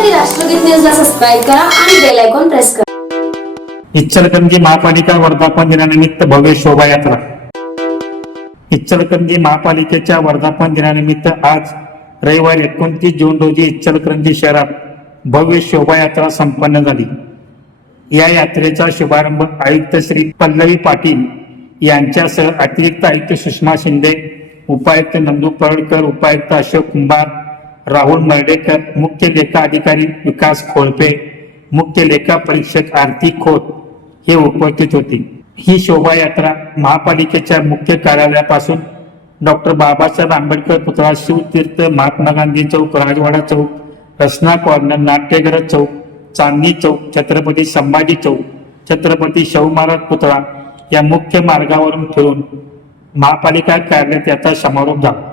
पाहण्यासाठी राष्ट्रगीत न्यूजला सबस्क्राईब करा आणि बेल आयकॉन प्रेस करा. इचलकरंजी महापालिका वर्धापन दिनानिमित्त भव्य शोभायात्रा. इचलकरंजी महापालिकेच्या वर्धापन दिनानिमित्त आज रविवारी एकोणतीस जून रोजी इचलकरंजी शहरात भव्य शोभायात्रा संपन्न झाली. या यात्रेचा शुभारंभ आयुक्त श्री पल्लवी पाटील यांच्यासह अतिरिक्त आयुक्त सुषमा शिंदे उपायुक्त नंदू परडकर उपायुक्त अशोक कुंभार राहुल मर्डेकर मुख्य लेखा अधिकारी विकास खोळपे मुख्य लेखा परीक्षक आरती खोत हे उपस्थित होते. ही शोभायात्रा महापालिकेच्या मुख्य कार्यालयापासून डॉक्टर बाबासाहेब आंबेडकर पुतळा शिवतीर्थ महात्मा गांधी चौक राजवाडा चौक रचना कॉर्नर नाट्यगृह चौक चांदणी चौक छत्रपती संभाजी चौक छत्रपती शाहू महाराज पुतळा या मुख्य मार्गावरून फिरून महापालिका कार्यालयात याचा समारोप झाला.